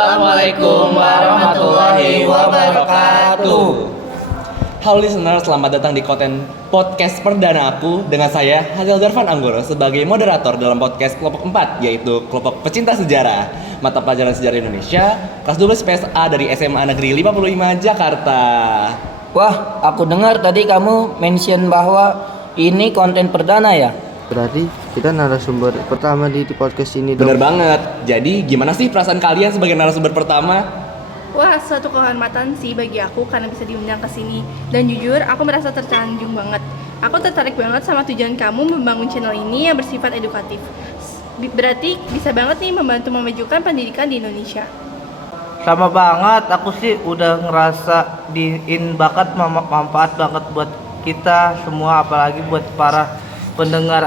Assalamualaikum warahmatullahi wabarakatuh. Halo listener, selamat datang di konten podcast perdana aku dengan saya Hazil Darvan Anggoro sebagai moderator dalam podcast kelompok 4, yaitu kelompok pecinta sejarah mata pelajaran sejarah Indonesia kelas 12 PSA dari SMA Negeri 55 Jakarta. Wah, aku dengar tadi kamu mention bahwa ini konten perdana ya? Berarti kita narasumber pertama di podcast ini dong. Bener banget. Jadi gimana sih perasaan kalian sebagai narasumber pertama? Wah, suatu kehormatan sih bagi aku karena bisa diundang ke sini. Dan jujur, aku merasa tersanjung banget. Aku tertarik banget sama tujuan kamu membangun channel ini yang bersifat edukatif. Berarti bisa banget nih membantu memajukan pendidikan di Indonesia. Sama banget, aku sih udah ngerasa bakat manfaat banget buat kita semua, apalagi buat para pendengar.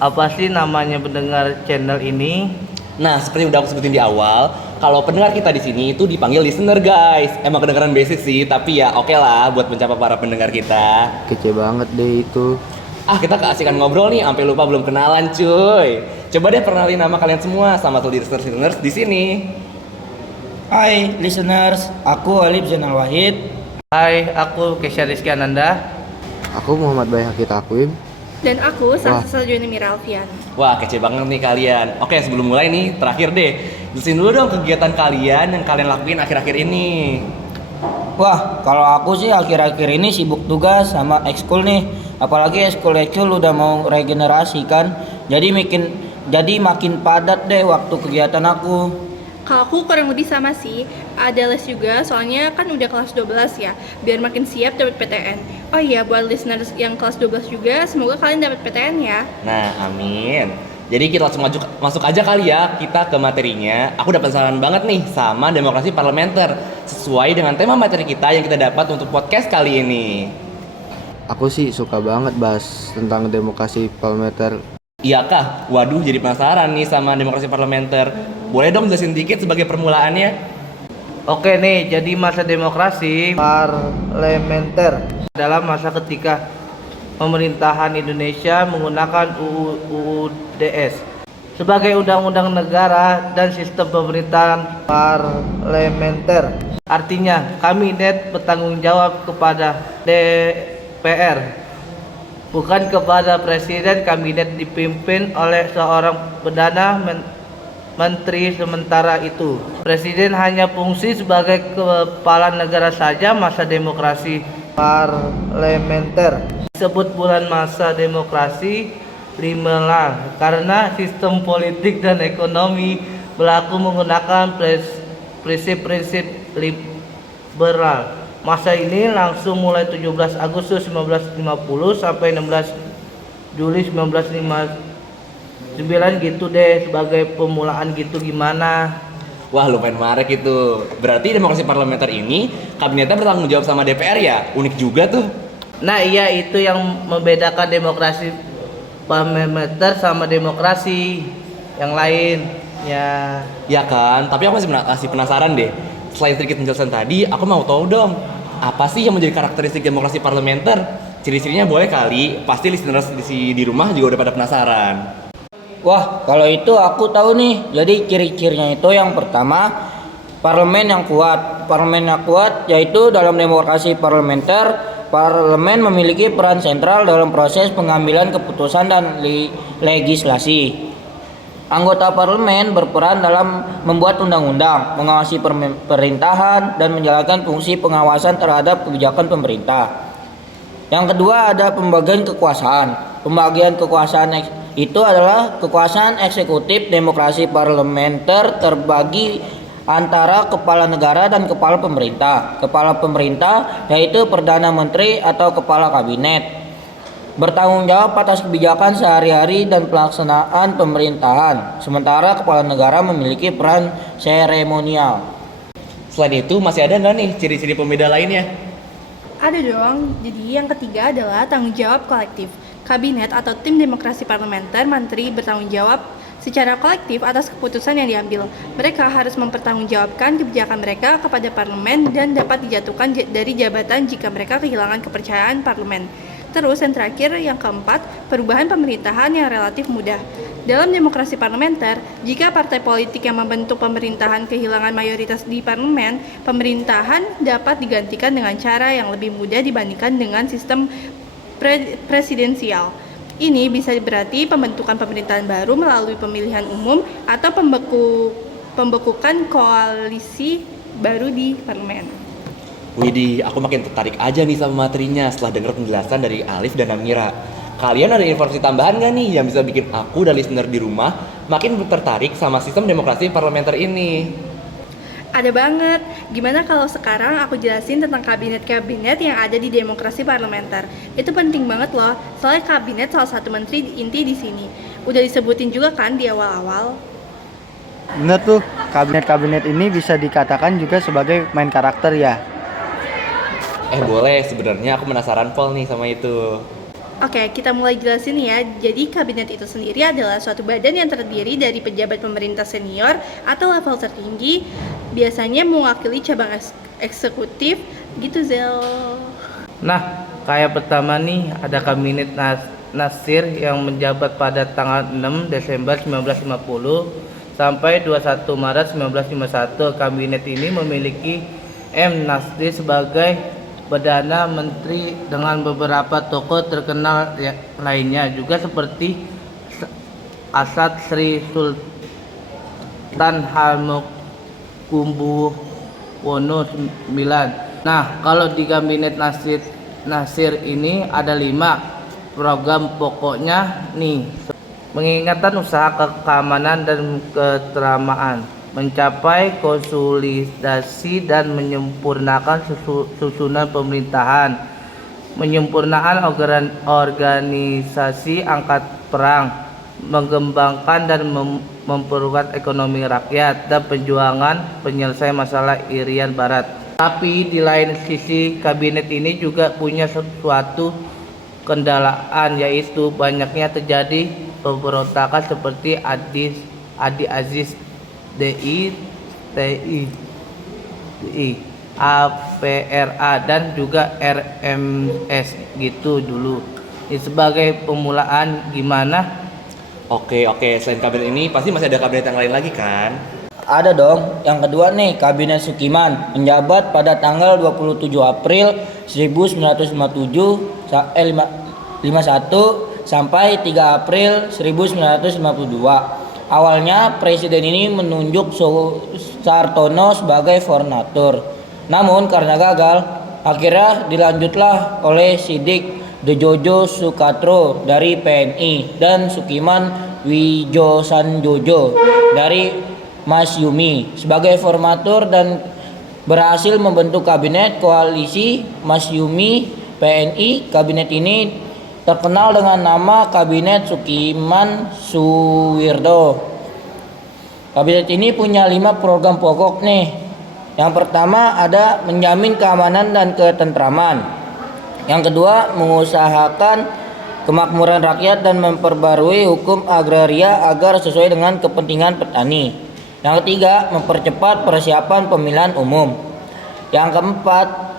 Apa sih namanya pendengar channel ini? Nah, seperti udah aku sebutin di awal, kalau pendengar kita di sini itu dipanggil listener, guys. Emang kedengaran basic sih, tapi ya oke lah buat mencapai para pendengar kita. Kece banget deh itu. Kita keasikan ngobrol nih, sampai lupa belum kenalan, cuy. Coba deh perkenalin nama kalian semua sama listeners di sini. Hai listeners, aku Alif Zainal Wahid. Hai, aku Kesha Rizky Ananda. Aku Muhammad Bayhaqi Takwim. Dan aku Salsa Joni Miralfian. Wah, kece banget nih kalian. Oke, sebelum mulai nih, terakhir deh, jelasin dulu dong kegiatan kalian yang kalian lakuin akhir-akhir ini. Wah, kalau aku sih akhir-akhir ini sibuk tugas sama ekskul nih. Apalagi ekskul udah mau regenerasi kan. Jadi makin padat deh waktu kegiatan aku. Kalau aku kurang lebih sama sih, ada les juga soalnya kan udah kelas 12 ya, biar makin siap dapat PTN. Oh iya, buat listeners yang kelas 12 juga, semoga kalian dapat PTN ya. Nah, amin. Jadi kita langsung masuk aja kali ya kita ke materinya. Aku dapat saran banget nih sama demokrasi parlementer sesuai dengan tema materi kita yang kita dapat untuk podcast kali ini. Aku sih suka banget bahas tentang demokrasi parlementer. Iya kah? Waduh, jadi penasaran nih sama demokrasi parlementer. Boleh dong jelasin dikit sebagai permulaannya? Oke nih, jadi masa demokrasi parlementer adalah masa ketika pemerintahan Indonesia menggunakan UUDS sebagai undang-undang negara dan sistem pemerintahan parlementer. Artinya, kabinet bertanggung jawab kepada DPR, bukan kepada presiden. Kabinet dipimpin oleh seorang perdana menteri, sementara itu presiden hanya fungsi sebagai kepala negara saja. Masa demokrasi parlementer disebut bulan masa demokrasi liberal karena sistem politik dan ekonomi berlaku menggunakan prinsip-prinsip liberal. Masa ini langsung mulai 17 Agustus 1950 sampai 16 Juli 1959 gitu deh, sebagai pemulaan gitu. Gimana? Wah, lumayan menarik itu. Berarti demokrasi parlementer ini kabinetnya bertanggung jawab sama DPR ya? Unik juga tuh. Nah iya, itu yang membedakan demokrasi parlementer sama demokrasi yang lain ya. Ya kan? Tapi aku masih penasaran deh. Selain sedikit penjelasan tadi, aku mau tahu dong, apa sih yang menjadi karakteristik demokrasi parlementer? Ciri-cirinya boleh kali, pasti listeners di rumah juga udah pada penasaran. Wah, kalau itu aku tahu nih. Jadi ciri-cirinya itu yang pertama, parlemen yang kuat. Parlemen yang kuat yaitu dalam demokrasi parlementer, parlemen memiliki peran sentral dalam proses pengambilan keputusan dan legislasi. Anggota parlemen berperan dalam membuat undang-undang, mengawasi pemerintahan, dan menjalankan fungsi pengawasan terhadap kebijakan pemerintah. Yang kedua ada pembagian kekuasaan. Pembagian kekuasaan itu adalah kekuasaan eksekutif. Demokrasi parlementer terbagi antara kepala negara dan kepala pemerintah. Kepala pemerintah yaitu Perdana Menteri atau kepala kabinet, bertanggung jawab atas kebijakan sehari-hari dan pelaksanaan pemerintahan. Sementara kepala negara memiliki peran seremonial. Selain itu masih ada nggak nih ciri-ciri pembeda lainnya? Ada dong. Jadi yang ketiga adalah tanggung jawab kolektif. Kabinet atau tim demokrasi parlementer, menteri bertanggung jawab secara kolektif atas keputusan yang diambil. Mereka harus mempertanggungjawabkan kebijakan mereka kepada parlemen dan dapat dijatuhkan dari jabatan jika mereka kehilangan kepercayaan parlemen. Terus yang terakhir, yang keempat, perubahan pemerintahan yang relatif mudah. Dalam demokrasi parlementer, jika partai politik yang membentuk pemerintahan kehilangan mayoritas di parlemen, pemerintahan dapat digantikan dengan cara yang lebih mudah dibandingkan dengan sistem presidensial. Ini bisa berarti pembentukan pemerintahan baru melalui pemilihan umum atau pembekukan koalisi baru di parlemen. Widih, aku makin tertarik aja nih sama materinya setelah dengar penjelasan dari Alif dan Amira. Kalian ada informasi tambahan gak nih yang bisa bikin aku dan listener di rumah makin tertarik sama sistem demokrasi parlementer ini? Ada banget. Gimana kalau sekarang aku jelasin tentang kabinet-kabinet yang ada di demokrasi parlementer? Itu penting banget loh, soalnya kabinet salah satu menteri inti di sini. Udah disebutin juga kan di awal-awal. Bener tuh, kabinet-kabinet ini bisa dikatakan juga sebagai main karakter ya. Boleh, sebenarnya aku penasaran Pol nih sama itu. Oke, kita mulai jelasin ya. Jadi kabinet itu sendiri adalah suatu badan yang terdiri dari pejabat pemerintah senior atau level tertinggi, biasanya mewakili cabang eksekutif gitu Zel. Nah, kayak pertama nih ada kabinet Nasir yang menjabat pada tanggal 6 Desember 1950 sampai 21 Maret 1951. Kabinet ini memiliki M. Nasir sebagai Perdana Menteri dengan beberapa tokoh terkenal lainnya juga seperti Asad Sri Sultan Hamengkubuwono IX. Nah, kalau di kabinet Nasir ini ada 5 program pokoknya nih. Mengingatkan usaha keamanan dan keteramanan, mencapai konsolidasi dan menyempurnakan susunan pemerintahan, menyempurnakan organisasi angkat perang, mengembangkan dan memperkuat ekonomi rakyat, dan perjuangan penyelesaian masalah Irian Barat. Tapi di lain sisi kabinet ini juga punya suatu kendalaan, yaitu banyaknya terjadi pemberontakan seperti Adi Aziz DI, TI, APRA dan juga RMS gitu dulu. Ini sebagai pemulaan gimana? Oke, selain kabinet ini pasti masih ada kabinet yang lain lagi kan? Ada dong. Yang kedua nih, Kabinet Sukiman menjabat pada tanggal 27 April 1951 sampai 3 April 1952. Awalnya presiden ini menunjuk Soehartono sebagai formatur. Namun karena gagal, akhirnya dilanjutlah oleh Sidik Djojo Sukatro dari PNI dan Sukiman Wijosanjojo dari Masyumi sebagai formatur dan berhasil membentuk kabinet koalisi Masyumi PNI. Kabinet ini terkenal dengan nama Kabinet Sukiman Suwirdo. Kabinet ini punya 5 program pokok nih. Yang pertama ada menjamin keamanan dan ketentraman. Yang kedua mengusahakan kemakmuran rakyat dan memperbarui hukum agraria agar sesuai dengan kepentingan petani. Yang ketiga mempercepat persiapan pemilihan umum. Yang keempat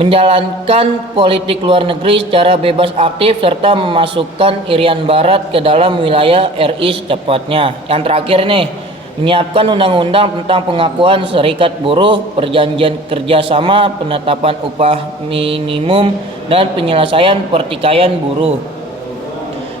menjalankan politik luar negeri secara bebas aktif serta memasukkan Irian Barat ke dalam wilayah RI secepatnya. Yang terakhir nih, menyiapkan undang-undang tentang pengakuan serikat buruh, perjanjian kerjasama, penetapan upah minimum, dan penyelesaian pertikaian buruh.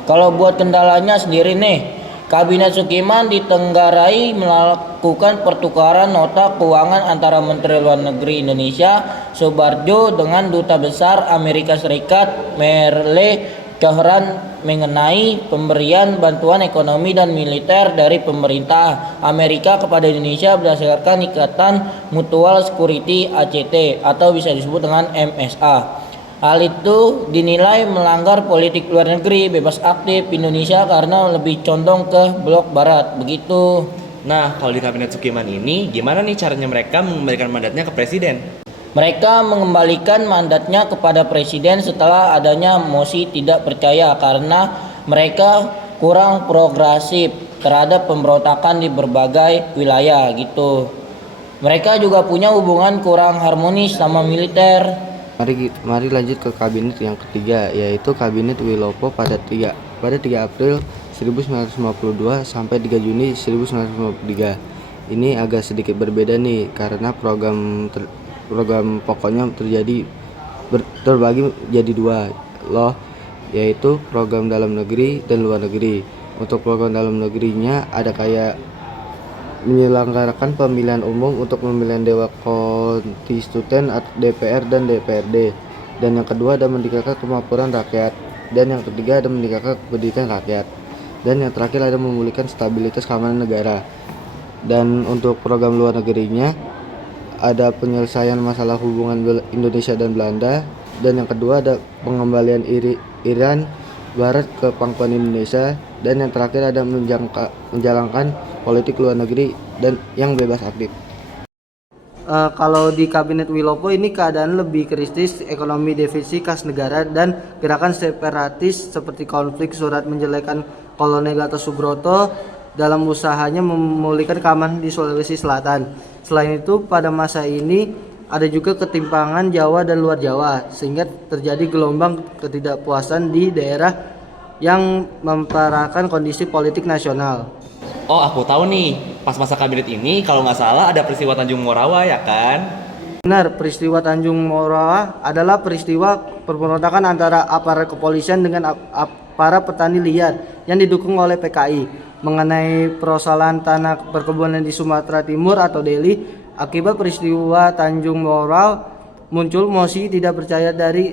Kalau buat kendalanya sendiri nih, Kabinet Sukiman ditenggarai melakukan pertukaran nota keuangan antara Menteri Luar Negeri Indonesia Soebardjo dengan Duta Besar Amerika Serikat Merle Chahran mengenai pemberian bantuan ekonomi dan militer dari pemerintah Amerika kepada Indonesia berdasarkan Ikatan Mutual Security ACT atau bisa disebut dengan MSA. Hal itu dinilai melanggar politik luar negeri bebas aktif Indonesia karena lebih condong ke blok barat. Begitu. Nah, kalau di kabinet Sukiman ini gimana nih caranya mereka mengembalikan mandatnya ke presiden? Mereka mengembalikan mandatnya kepada presiden setelah adanya mosi tidak percaya karena mereka kurang progresif terhadap pemberontakan di berbagai wilayah gitu. Mereka juga punya hubungan kurang harmonis sama militer. Mari lanjut ke kabinet yang ketiga, yaitu Kabinet Wilopo pada 3 April 1952 sampai 3 Juni 1953. Ini agak sedikit berbeda nih karena program pokoknya terbagi jadi dua loh, yaitu program dalam negeri dan luar negeri. Untuk program dalam negerinya ada kayak menyelenggarakan pemilihan umum untuk pemilihan Dewan Konstituen DPR dan DPRD. Dan yang kedua ada meningkatkan kemampuan rakyat. Dan yang ketiga ada meningkatkan pendidikan rakyat. Dan yang terakhir ada memulihkan stabilitas keamanan negara. Dan untuk program luar negerinya ada penyelesaian masalah hubungan Indonesia dan Belanda. Dan yang kedua ada pengembalian Irian Barat ke Pangkuan Indonesia. Dan yang terakhir ada menjalankan politik luar negeri dan yang bebas aktif. Kalau di Kabinet Wilopo ini keadaan lebih kritis, ekonomi defisit kas negara dan gerakan separatis seperti konflik surat menjelekan Kolonel Gatot Subroto dalam usahanya memulihkan keamanan di Sulawesi Selatan. Selain itu pada masa ini ada juga ketimpangan Jawa dan luar Jawa sehingga terjadi gelombang ketidakpuasan di daerah yang memparahkan kondisi politik nasional. Oh, aku tahu nih. Pas masa kabinet ini, kalau nggak salah ada peristiwa Tanjung Morawa ya kan? Benar, peristiwa Tanjung Morawa adalah peristiwa pemberontakan antara aparat kepolisian dengan para petani liar yang didukung oleh PKI mengenai persoalan tanah perkebunan di Sumatera Timur atau Deli. Akibat peristiwa Tanjung Morawa muncul mosi tidak percaya dari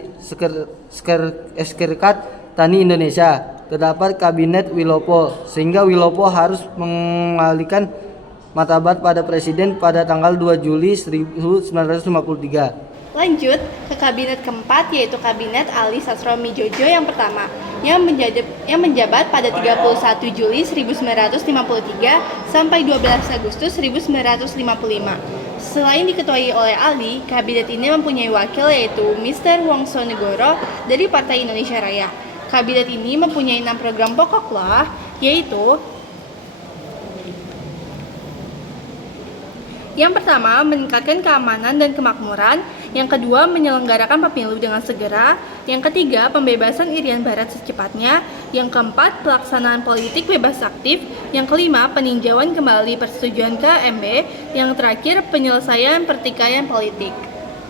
Sekretariat Tani Indonesia terdapat Kabinet Wilopo, sehingga Wilopo harus mengalihkan martabat pada presiden pada tanggal 2 Juli 1953. Lanjut ke kabinet keempat, yaitu Kabinet Ali Sastroamidjojo yang pertama yang menjabat pada 31 Juli 1953 sampai 12 Agustus 1955. Selain diketuai oleh Ali, kabinet ini mempunyai wakil yaitu Mr. Wongsonegoro dari Partai Indonesia Raya. Kabinet ini mempunyai 6 program pokok loh, yaitu yang pertama, meningkatkan keamanan dan kemakmuran. Yang kedua, menyelenggarakan pemilu dengan segera. Yang ketiga, pembebasan Irian Barat secepatnya. Yang keempat, pelaksanaan politik bebas aktif. Yang kelima, peninjauan kembali persetujuan KMB. Yang terakhir, penyelesaian pertikaian politik.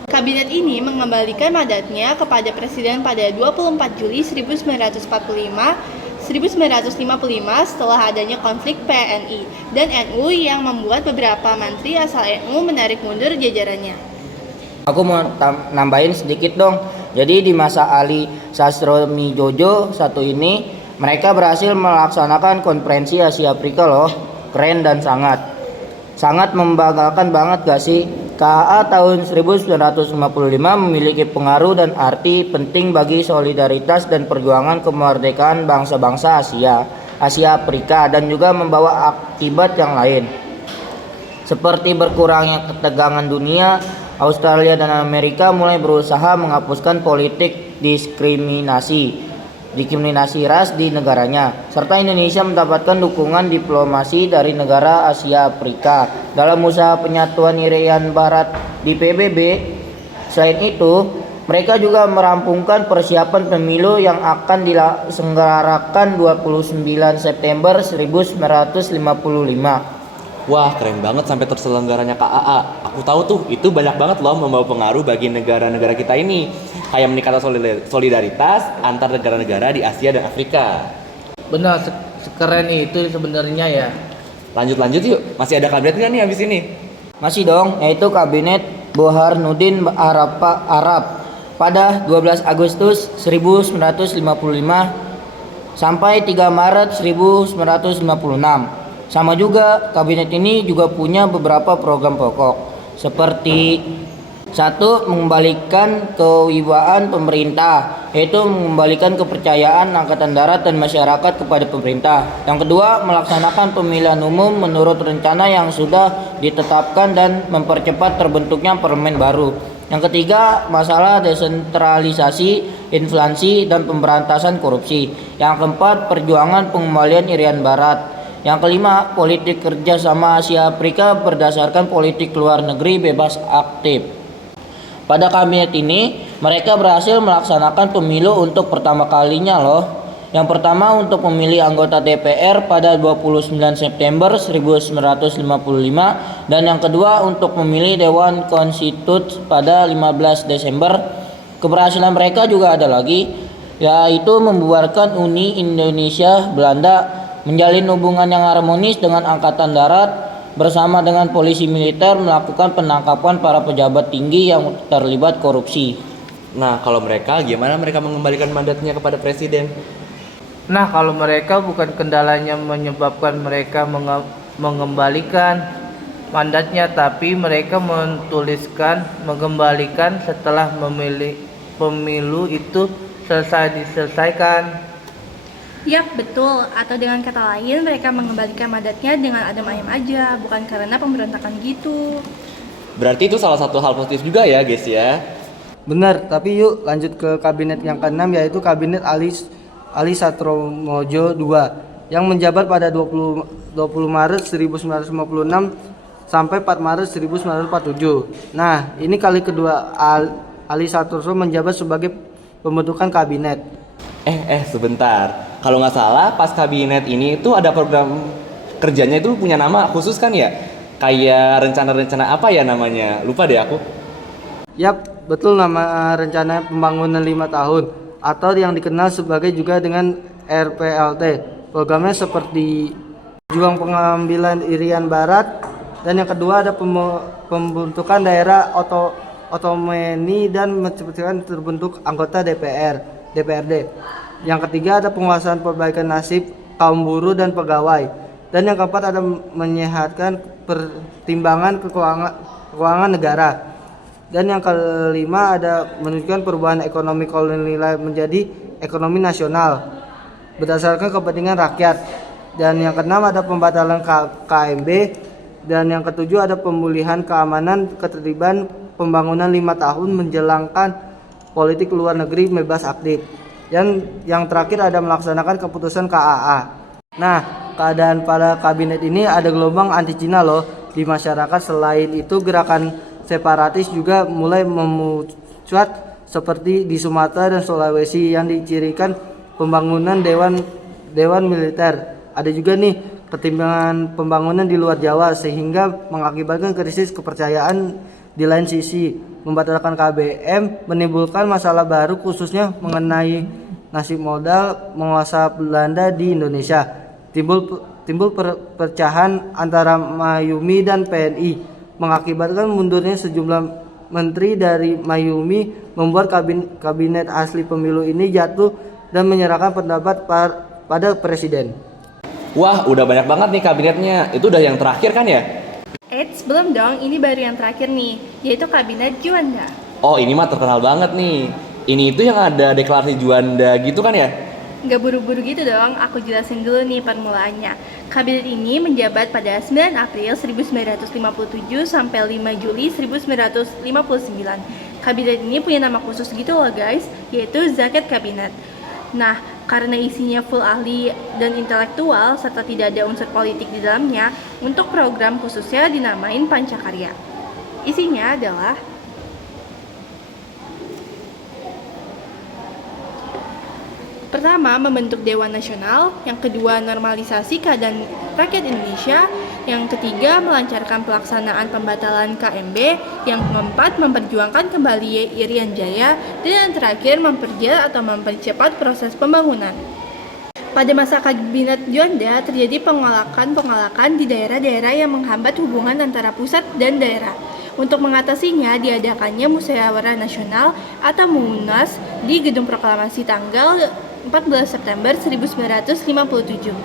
Kabinet ini mengembalikan mandatnya kepada Presiden pada 24 Juli 1945 setelah adanya konflik PNI dan NU yang membuat beberapa menteri asal NU menarik mundur jajarannya. Aku mau nambahin sedikit dong. Jadi di masa Ali Sastroamidjojo satu ini mereka berhasil melaksanakan konferensi Asia Afrika loh. Keren dan sangat membanggakan banget gak sih? KAA tahun 1955 memiliki pengaruh dan arti penting bagi solidaritas dan perjuangan kemerdekaan bangsa-bangsa Asia Afrika dan juga membawa akibat yang lain. Seperti berkurangnya ketegangan dunia, Australia dan Amerika mulai berusaha menghapuskan politik diskriminasi ras di negaranya, serta Indonesia mendapatkan dukungan diplomasi dari negara Asia Afrika dalam usaha penyatuan Irian Barat di PBB. Selain itu, mereka juga merampungkan persiapan pemilu yang akan diselenggarakan 29 September 1955. Wah, keren banget sampai terselenggaranya KAA. Aku tahu tuh, itu banyak banget loh membawa pengaruh bagi negara-negara kita ini. Kayak meningkatkan solidaritas antar negara-negara di Asia dan Afrika. Benar, sekeren itu sebenarnya ya. Lanjut yuk, masih ada kabinet nggak nih habis ini? Masih dong, yaitu Kabinet Burhanuddin Arab pada 12 Agustus 1955 sampai 3 Maret 1956. Sama juga, kabinet ini juga punya beberapa program pokok seperti 1. Mengembalikan kewibawaan pemerintah, yaitu mengembalikan kepercayaan Angkatan Darat dan masyarakat kepada pemerintah. Yang kedua, melaksanakan pemilihan umum menurut rencana yang sudah ditetapkan dan mempercepat terbentuknya parlemen baru. Yang ketiga, masalah desentralisasi, inflasi, dan pemberantasan korupsi. Yang keempat, perjuangan pengembalian Irian Barat. Yang kelima, politik kerja sama Asia Afrika berdasarkan politik luar negeri bebas aktif. Pada kabinet ini, mereka berhasil melaksanakan pemilu untuk pertama kalinya loh. Yang pertama untuk memilih anggota DPR pada 29 September 1955 dan yang kedua untuk memilih Dewan Konstitut pada 15 Desember. Keberhasilan mereka juga ada lagi, yaitu membubarkan Uni Indonesia Belanda, menjalin hubungan yang harmonis dengan Angkatan Darat, bersama dengan polisi militer melakukan penangkapan para pejabat tinggi yang terlibat korupsi. Nah, kalau mereka gimana mereka mengembalikan mandatnya kepada presiden? Nah, kalau mereka bukan kendalanya menyebabkan mereka mengembalikan mandatnya, tapi mereka menuliskan mengembalikan setelah pemilu itu diselesaikan. Yap, betul. Atau dengan kata lain, mereka mengembalikan mandatnya dengan adem ayem aja, bukan karena pemberontakan gitu. Berarti itu salah satu hal positif juga ya, guys ya. Benar, tapi yuk lanjut ke kabinet yang keenam, yaitu kabinet Ali Satromojo II yang menjabat pada 20 Maret 1956 sampai 4 Maret 1947. Nah, ini kali kedua Ali Satromojo menjabat sebagai pembentukan kabinet. Sebentar. Kalau nggak salah, pas kabinet ini itu ada program kerjanya itu punya nama khusus kan ya? Kayak rencana-rencana apa ya namanya? Lupa deh aku. Yap, betul, nama rencana pembangunan 5 tahun atau yang dikenal sebagai juga dengan RPLT. Programnya seperti Juang Pengambilan Irian Barat, dan yang kedua ada pembentukan daerah otonomi dan menciptakan terbentuk anggota DPRD. Yang ketiga ada penguasaan perbaikan nasib kaum buruh dan pegawai. Dan yang keempat ada menyehatkan pertimbangan keuangan negara. Dan yang kelima ada menunjukkan perubahan ekonomi kolonial menjadi ekonomi nasional berdasarkan kepentingan rakyat. Dan yang keenam ada pembatalan KMB. Dan yang ketujuh ada pemulihan keamanan ketertiban pembangunan 5 tahun menjelangkan politik luar negeri bebas aktif. Dan yang terakhir ada melaksanakan keputusan KAA. Nah, keadaan pada kabinet ini ada gelombang anti Cina loh di masyarakat. Selain itu gerakan separatis juga mulai memuncrat seperti di Sumatera dan Sulawesi yang dicirikan pembangunan dewan militer. Ada juga nih pertimbangan pembangunan di luar Jawa sehingga mengakibatkan krisis kepercayaan. Di lain sisi, membatalkan KBM menimbulkan masalah baru khususnya mengenai nasib modal menguasai Belanda di Indonesia. Timbul perpecahan antara Mayumi dan PNI. Mengakibatkan mundurnya sejumlah menteri dari Mayumi, membuat kabinet asli pemilu ini jatuh dan menyerahkan pendapat pada presiden. Wah, udah banyak banget nih kabinetnya. Itu udah yang terakhir kan ya? Eits, belum dong, ini baru yang terakhir nih, yaitu Kabinet Juanda. Oh, ini mah terkenal banget nih. Ini itu yang ada deklarasi Juanda gitu kan ya? Nggak buru-buru gitu dong, aku jelasin dulu nih permulaannya. Kabinet ini menjabat pada 9 April 1957 sampai 5 Juli 1959. Kabinet ini punya nama khusus gitu loh guys, yaitu Zakat Kabinet. Nah, karena isinya full ahli dan intelektual serta tidak ada unsur politik di dalamnya, untuk program khususnya dinamain Pancakarya. Isinya adalah pertama, membentuk Dewan Nasional. Yang kedua, normalisasi keadaan rakyat Indonesia. Yang ketiga, melancarkan pelaksanaan pembatalan KMB. Yang keempat, memperjuangkan kembali Irian Jaya. Dan yang terakhir, memperjerat atau mempercepat proses pembangunan. Pada masa Kabinet Juanda, terjadi pengolakan di daerah-daerah yang menghambat hubungan antara pusat dan daerah. Untuk mengatasinya, diadakannya Musyawarah Nasional atau MUNAS di Gedung Proklamasi tanggal 14 September 1957.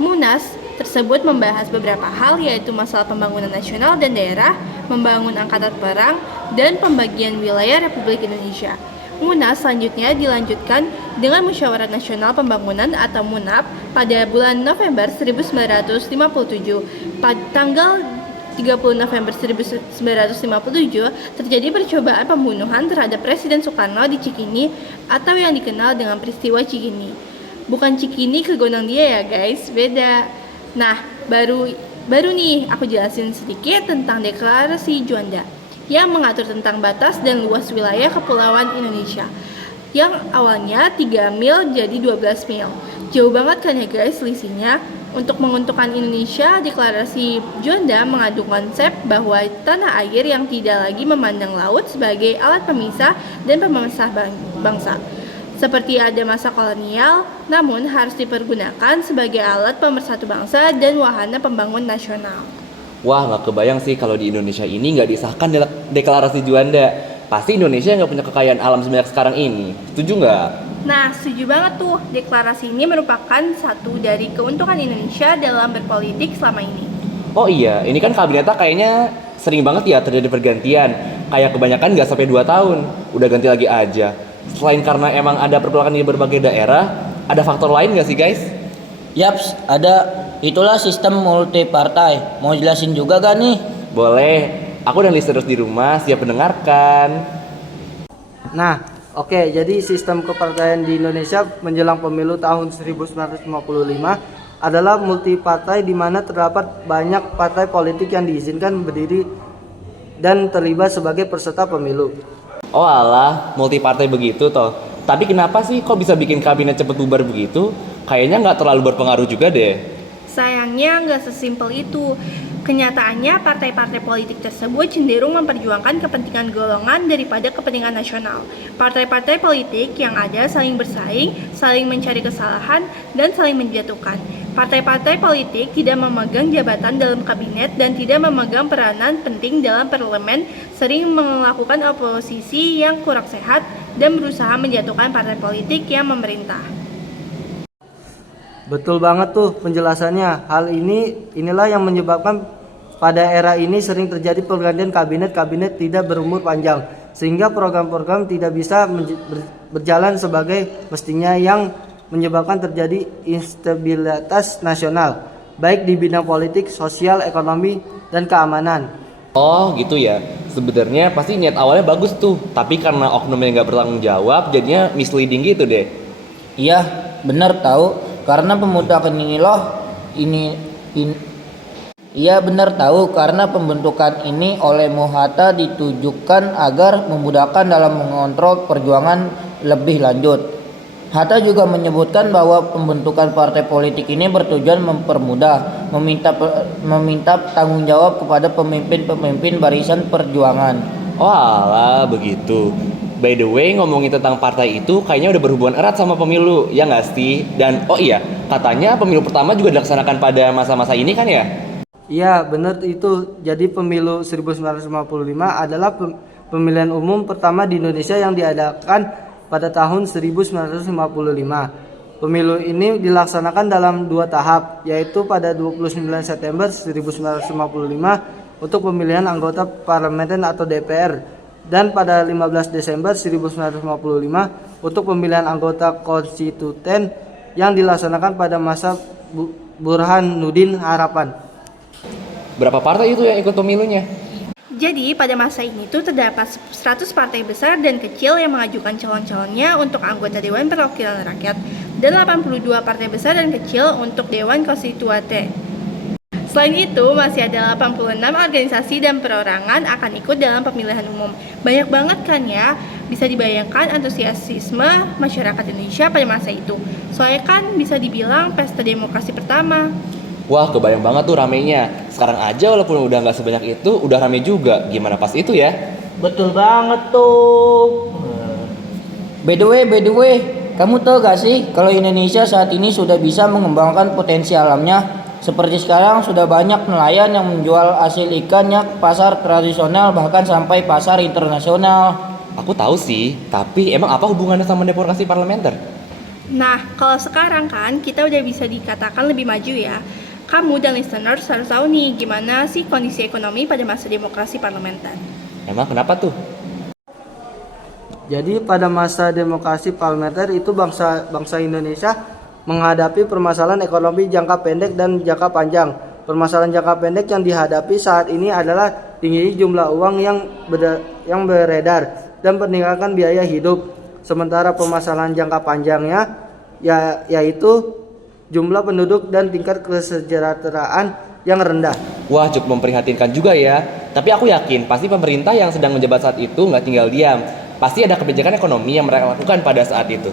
MUNAS tersebut membahas beberapa hal, yaitu masalah pembangunan nasional dan daerah, membangun angkatan perang, dan pembagian wilayah Republik Indonesia. MUNAS selanjutnya dilanjutkan dengan Musyawarah Nasional Pembangunan atau MUNAP pada bulan November 1957. Pada tanggal 30 November 1957 terjadi percobaan pembunuhan terhadap Presiden Soekarno di Cikini atau yang dikenal dengan peristiwa Cikini. Bukan Cikini ke Gondang Dia ya guys, beda. Nah, baru nih aku jelasin sedikit tentang Deklarasi Juanda yang mengatur tentang batas dan luas wilayah kepulauan Indonesia. yang awalnya 3 mil jadi 12 mil. Jauh banget kan ya guys selisihnya? Untuk menguntungkan Indonesia, deklarasi Juanda mengandung konsep bahwa tanah air yang tidak lagi memandang laut sebagai alat pemisah dan pemecah bangsa. Seperti ada masa kolonial, namun harus dipergunakan sebagai alat pemersatu bangsa dan wahana pembangun nasional. Wah, nggak kebayang sih kalau di Indonesia ini nggak disahkan deklarasi Juanda. Pasti Indonesia nggak punya kekayaan alam sebanyak sekarang ini. Setuju nggak? Nah, setuju banget tuh. Deklarasi ini merupakan satu dari keuntungan Indonesia dalam berpolitik selama ini. Oh iya, ini kan kabinetnya kayaknya sering banget ya terjadi pergantian. Kayak kebanyakan nggak sampai 2 tahun, udah ganti lagi aja. Selain karena emang ada pergolakan di berbagai daerah, ada faktor lain nggak sih guys? Yaps, ada. Itulah sistem multi partai. Mau jelasin juga gak nih? Boleh, aku dan listeners di rumah siap mendengarkan. Nah, oke, jadi sistem kepartaian di Indonesia menjelang pemilu tahun 1955 adalah multipartai di mana terdapat banyak partai politik yang diizinkan berdiri dan terlibat sebagai peserta pemilu. Oh alah, multi partai begitu toh. Tapi kenapa sih kok bisa bikin kabinet cepet bubar begitu? Kayaknya nggak terlalu berpengaruh juga deh. Sayangnya nggak sesimpel itu. Kenyataannya partai-partai politik tersebut cenderung memperjuangkan kepentingan golongan daripada kepentingan nasional. Partai-partai politik yang ada saling bersaing, saling mencari kesalahan, dan saling menjatuhkan. Partai-partai politik tidak memegang jabatan dalam kabinet dan tidak memegang peranan penting dalam parlemen, sering melakukan oposisi yang kurang sehat dan berusaha menjatuhkan partai politik yang memerintah. Betul banget tuh penjelasannya. Hal inilah yang menyebabkan pada era ini sering terjadi pergantian kabinet tidak berumur panjang, sehingga program-program tidak bisa berjalan sebagai mestinya yang menyebabkan terjadi instabilitas nasional, baik di bidang politik, sosial, ekonomi, dan keamanan. Oh gitu ya. Sebenarnya pasti niat awalnya bagus tuh, tapi karena oknumnya nggak bertanggung jawab, jadinya misleading gitu deh. Iya, benar tahu. Karena pembentukan karena pembentukan ini oleh Muhatta ditujukan agar memudahkan dalam mengontrol perjuangan lebih lanjut. Hatta juga menyebutkan bahwa pembentukan partai politik ini bertujuan mempermudah, meminta tanggung jawab kepada pemimpin-pemimpin barisan perjuangan. Oh alah, begitu. By the way, ngomongin tentang partai itu kayaknya udah berhubungan erat sama pemilu, ya nggak sih? Dan oh iya, katanya pemilu pertama juga dilaksanakan pada masa-masa ini kan ya? Iya, benar itu. Jadi pemilu 1955 adalah pemilihan umum pertama di Indonesia yang diadakan pada tahun 1955. Pemilu ini dilaksanakan dalam 2 tahap, yaitu pada 29 September 1955 untuk pemilihan anggota parlemen atau DPR, dan pada 15 Desember 1955 untuk pemilihan anggota konstituen yang dilaksanakan pada masa Burhanuddin Harapan. Berapa partai itu yang ikut pemilunya? Jadi pada masa ini tuh terdapat 100 partai besar dan kecil yang mengajukan calon-calonnya untuk anggota Dewan Perwakilan Rakyat dan 82 partai besar dan kecil untuk Dewan Konstituante. Selain itu, masih ada 86 organisasi dan perorangan akan ikut dalam pemilihan umum. Banyak banget kan ya, bisa dibayangkan antusiasme masyarakat Indonesia pada masa itu. Soalnya kan bisa dibilang pesta demokrasi pertama. Wah, kebayang banget tuh ramenya. Sekarang aja walaupun udah nggak sebanyak itu, udah rame juga. Gimana pas itu ya? Betul banget tuh. By the way, kamu tahu gak sih kalau Indonesia saat ini sudah bisa mengembangkan potensi alamnya? Seperti sekarang sudah banyak nelayan yang menjual hasil ikannya ke pasar tradisional bahkan sampai pasar internasional. Aku tahu sih, tapi emang apa hubungannya sama demokrasi parlementer? Nah, kalau sekarang kan kita udah bisa dikatakan lebih maju ya. Kamu dan listeners harus tahu nih gimana sih kondisi ekonomi pada masa demokrasi parlementer. Emang kenapa tuh? Jadi pada masa demokrasi parlementer itu bangsa Indonesia menghadapi permasalahan ekonomi jangka pendek dan jangka panjang. Permasalahan jangka pendek yang dihadapi saat ini adalah tinggi jumlah uang yang beredar dan peningkatan biaya hidup. Sementara permasalahan jangka panjangnya yaitu jumlah penduduk dan tingkat kesejahteraan yang rendah. Wah, cukup memprihatinkan juga ya. Tapi aku yakin pasti pemerintah yang sedang menjabat saat itu nggak tinggal diam. pasti ada kebijakan ekonomi yang mereka lakukan pada saat itu.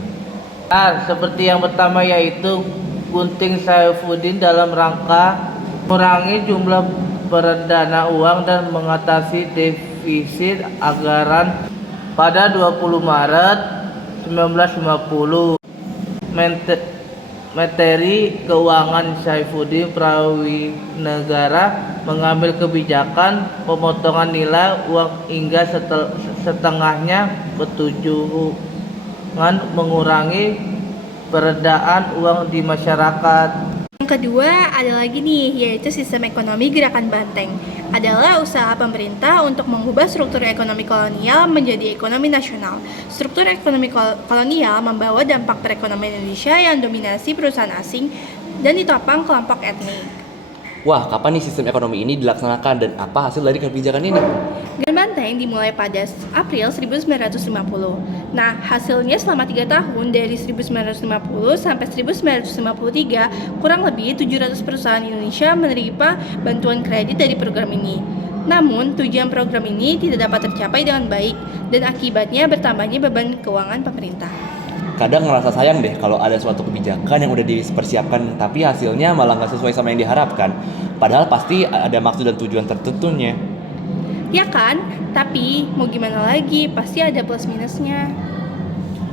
Nah, seperti yang pertama yaitu gunting Saifuddin dalam rangka mengurangi jumlah perdana uang dan mengatasi defisit anggaran pada 20 Maret 1950. Materi keuangan Saifuddin Prawinegara mengambil kebijakan pemotongan nilai uang hingga setengahnya bertujuan mengurangi peredaran uang di masyarakat. Yang kedua ada lagi nih, yaitu sistem ekonomi gerakan Banteng. Adalah usaha pemerintah untuk mengubah struktur ekonomi kolonial menjadi ekonomi nasional. Struktur ekonomi kolonial membawa dampak perekonomian Indonesia yang dominasi perusahaan asing dan ditopang kelompok etnik. Wah, kapan nih sistem ekonomi ini dilaksanakan dan apa hasil dari kebijakan ini? Gerakan Banteng dimulai pada April 1950. Nah, hasilnya selama 3 tahun dari 1950 sampai 1953, kurang lebih 700 perusahaan Indonesia menerima bantuan kredit dari program ini. Namun, tujuan program ini tidak dapat tercapai dengan baik dan akibatnya bertambahnya beban keuangan pemerintah. Kadang ngerasa sayang deh kalau ada suatu kebijakan yang udah dipersiapkan tapi hasilnya malah nggak sesuai sama yang diharapkan. Padahal pasti ada maksud dan tujuan tertentunya. Ya kan? Tapi mau gimana lagi, pasti ada plus minusnya.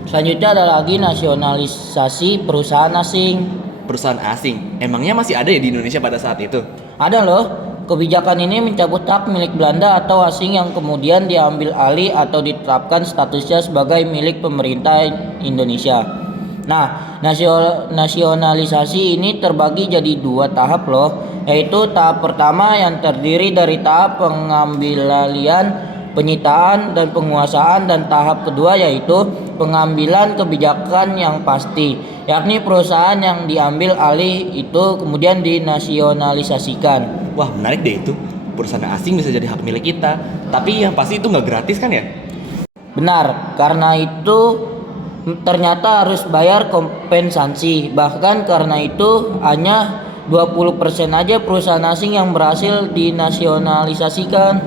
Selanjutnya ada lagi nasionalisasi perusahaan asing. Perusahaan asing, emangnya masih ada ya di Indonesia pada saat itu? Ada loh. Kebijakan ini mencabut hak milik Belanda atau asing yang kemudian diambil alih atau ditetapkan statusnya sebagai milik pemerintah Indonesia. Nah, nasionalisasi ini terbagi jadi 2 tahap loh, yaitu tahap pertama yang terdiri dari tahap pengambilan, penyitaan, dan penguasaan, dan tahap kedua yaitu pengambilan kebijakan yang pasti, yakni perusahaan yang diambil alih itu kemudian dinasionalisasikan. Wah, menarik deh itu. Perusahaan asing bisa jadi hak milik kita. Tapi yang pasti itu nggak gratis kan ya? Benar, karena itu ternyata harus bayar kompensasi. Bahkan karena itu hanya 20% aja perusahaan asing yang berhasil dinasionalisasikan.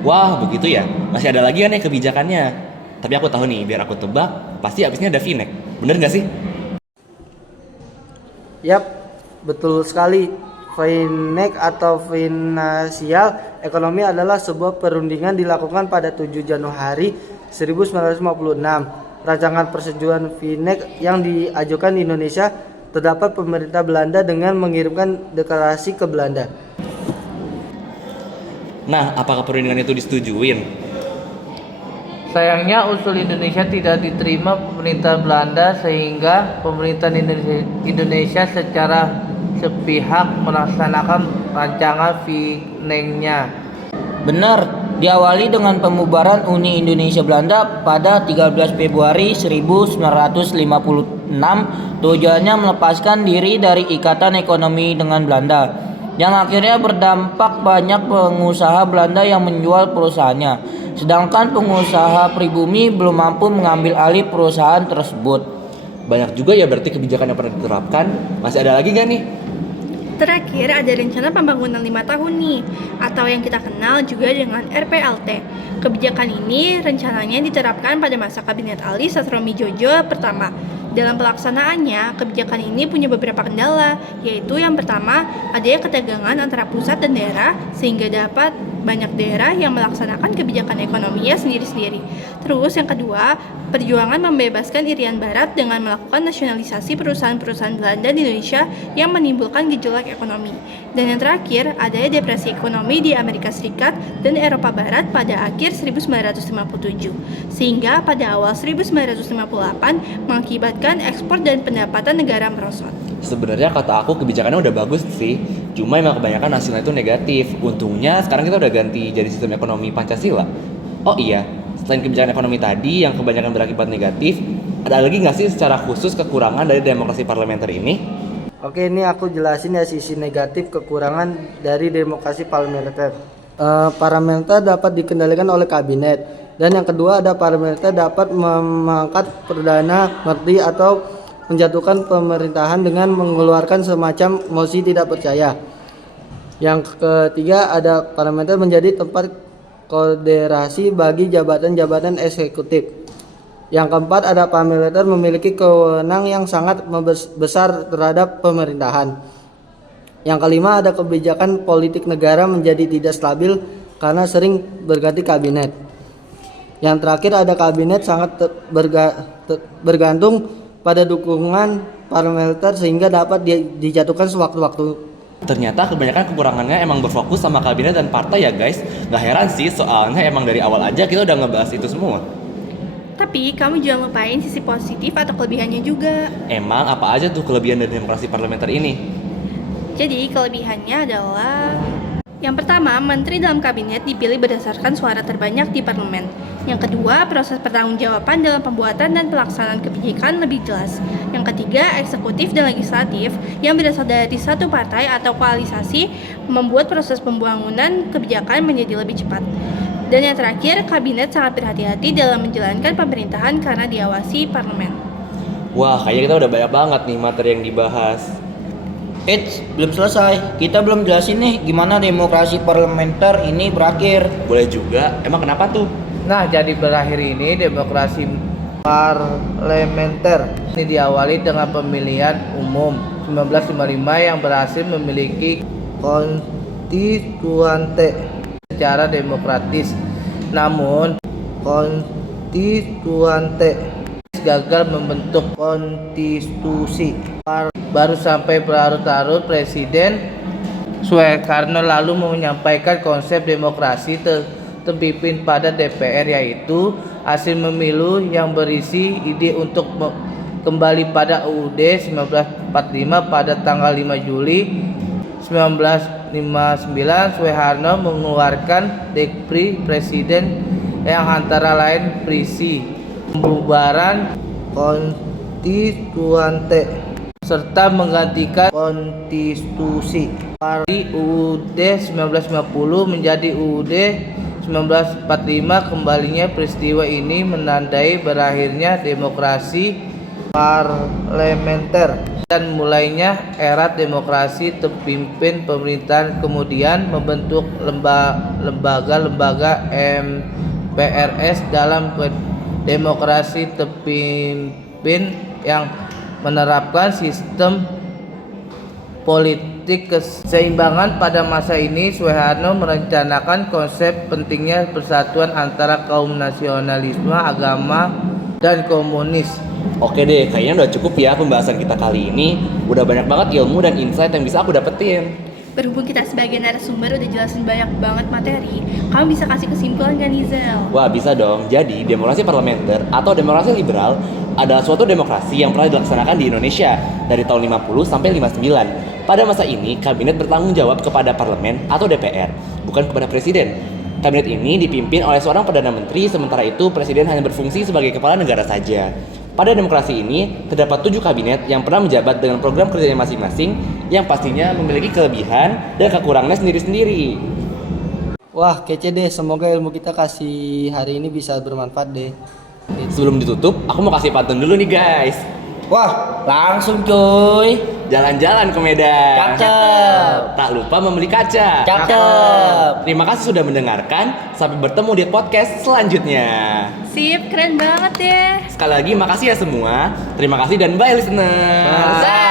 Wah, begitu ya. Masih ada lagi kan ya kebijakannya. Tapi aku tahu nih, biar aku tebak, pasti abisnya ada VNEC. Bener nggak sih? Yap, betul sekali. VNEC atau Finansial Ekonomi adalah sebuah perundingan dilakukan pada 7 Januari 1956. Rancangan persetujuan VNEC yang diajukan Indonesia terdapat pemerintah Belanda dengan mengirimkan deklarasi ke Belanda. Nah, apakah perundingan itu disetujuin? Sayangnya usul Indonesia tidak diterima pemerintah Belanda sehingga pemerintah Indonesia secara sepihak melaksanakan rancangan VNEC-nya. Benar, diawali dengan pembubaran Uni Indonesia Belanda pada 13 Februari 1956. Tujuannya melepaskan diri dari ikatan ekonomi dengan Belanda, yang akhirnya berdampak banyak pengusaha Belanda yang menjual perusahaannya, sedangkan pengusaha pribumi belum mampu mengambil alih perusahaan tersebut. Banyak juga ya berarti kebijakan yang pernah diterapkan. Masih ada lagi nggak nih? Terakhir ada rencana pembangunan 5 tahun nih, atau yang kita kenal juga dengan RPLT. Kebijakan ini rencananya diterapkan pada masa Kabinet Ali Sastroamidjojo pertama. Dalam pelaksanaannya, kebijakan ini punya beberapa kendala, yaitu yang pertama, adanya ketegangan antara pusat dan daerah, sehingga dapat banyak daerah yang melaksanakan kebijakan ekonominya sendiri-sendiri. Terus yang kedua, perjuangan membebaskan Irian Barat dengan melakukan nasionalisasi perusahaan-perusahaan Belanda di Indonesia yang menimbulkan gejolak ekonomi. Dan yang terakhir, adanya depresi ekonomi di Amerika Serikat dan Eropa Barat pada akhir 1957, sehingga pada awal 1958 mengakibatkan ekspor dan pendapatan negara merosot. Sebenarnya kata aku kebijakannya udah bagus sih, cuma emang kebanyakan hasilnya itu negatif. Untungnya sekarang kita udah ganti jadi sistem ekonomi Pancasila. Oh iya, selain kebijakan ekonomi tadi yang kebanyakan berakibat negatif, ada lagi nggak sih secara khusus kekurangan dari demokrasi parlementer ini? Oke, ini aku jelasin ya sisi negatif kekurangan dari demokrasi parlementer. Parlementer dapat dikendalikan oleh kabinet, dan yang kedua ada parlementer dapat mengangkat perdana menteri atau menjatuhkan pemerintahan dengan mengeluarkan semacam mosi tidak percaya. Yang ketiga ada parlementer menjadi tempat koderasi bagi jabatan-jabatan eksekutif. Yang keempat ada parlementer memiliki kewenangan yang sangat besar terhadap pemerintahan. Yang kelima ada kebijakan politik negara menjadi tidak stabil karena sering berganti kabinet. Yang terakhir ada kabinet sangat bergantung pada dukungan parlementer sehingga dapat dijatuhkan sewaktu-waktu. Ternyata kebanyakan kekurangannya emang berfokus sama kabinet dan partai ya guys. Gak heran sih, soalnya emang dari awal aja kita udah ngebahas itu semua. Tapi kamu jangan lupain sisi positif atau kelebihannya juga. Emang apa aja tuh kelebihan dari demokrasi parlementer ini? Jadi kelebihannya adalah yang pertama, menteri dalam kabinet dipilih berdasarkan suara terbanyak di parlemen. Yang kedua, proses pertanggungjawaban dalam pembuatan dan pelaksanaan kebijakan lebih jelas. Yang ketiga, eksekutif dan legislatif yang berasal dari satu partai atau koalisasi membuat proses pembangunan kebijakan menjadi lebih cepat. Dan yang terakhir, kabinet sangat berhati-hati dalam menjalankan pemerintahan karena diawasi parlemen. Wah, kayaknya kita udah banyak banget nih materi yang dibahas. Belum selesai. Kita belum jelasin nih gimana demokrasi parlementer ini berakhir. Boleh juga, emang kenapa tuh? Nah, jadi berakhir ini demokrasi parlementer ini diawali dengan pemilihan umum 1955 yang berhasil memiliki konstituante secara demokratis. Namun, konstituante gagal membentuk konstitusi. Baru sampai berlarut-larut Presiden Soekarno lalu menyampaikan konsep demokrasi terpimpin pada DPR, yaitu hasil pemilu yang berisi ide untuk kembali pada UUD 1945 pada tanggal 5 Juli 1959. Soeharno mengeluarkan dekri presiden yang antara lain berisi pembubaran konstituante serta menggantikan konstitusi dari UUD 1950 menjadi UUD 1945. Kembalinya peristiwa ini menandai berakhirnya demokrasi parlementer dan mulainya era demokrasi terpimpin pemerintahan. Kemudian membentuk lembaga-lembaga MPRS dalam demokrasi terpimpin yang menerapkan sistem politik keseimbangan. Pada masa ini Soeharno merencanakan konsep pentingnya persatuan antara kaum nasionalisme, agama, dan komunis. Oke deh, kayaknya udah cukup ya pembahasan kita kali ini. Udah banyak banget ilmu dan insight yang bisa aku dapetin. Berhubung kita sebagai narasumber udah jelasin banyak banget materi, kamu bisa kasih kesimpulan gak Nizel? Wah, bisa dong. Jadi, demokrasi parlementer atau demokrasi liberal adalah suatu demokrasi yang pernah dilaksanakan di Indonesia dari tahun 50 sampai 59. Pada masa ini, kabinet bertanggung jawab kepada parlemen atau DPR, bukan kepada presiden. Kabinet ini dipimpin oleh seorang perdana menteri, sementara itu presiden hanya berfungsi sebagai kepala negara saja. Pada demokrasi ini, terdapat 7 kabinet yang pernah menjabat dengan program kerjanya masing-masing yang pastinya memiliki kelebihan dan kekurangannya sendiri-sendiri. Wah, kece deh. Semoga ilmu kita kasih hari ini bisa bermanfaat deh. Sebelum ditutup, aku mau kasih pantun dulu nih guys. Wah, langsung cuy. Jalan-jalan ke Medan. Cakep. Tak lupa membeli kaca. Cakep. Terima kasih sudah mendengarkan. Sampai bertemu di podcast selanjutnya. Sip, keren banget ya. Sekali lagi makasih ya semua. Terima kasih dan bye listener. Bye.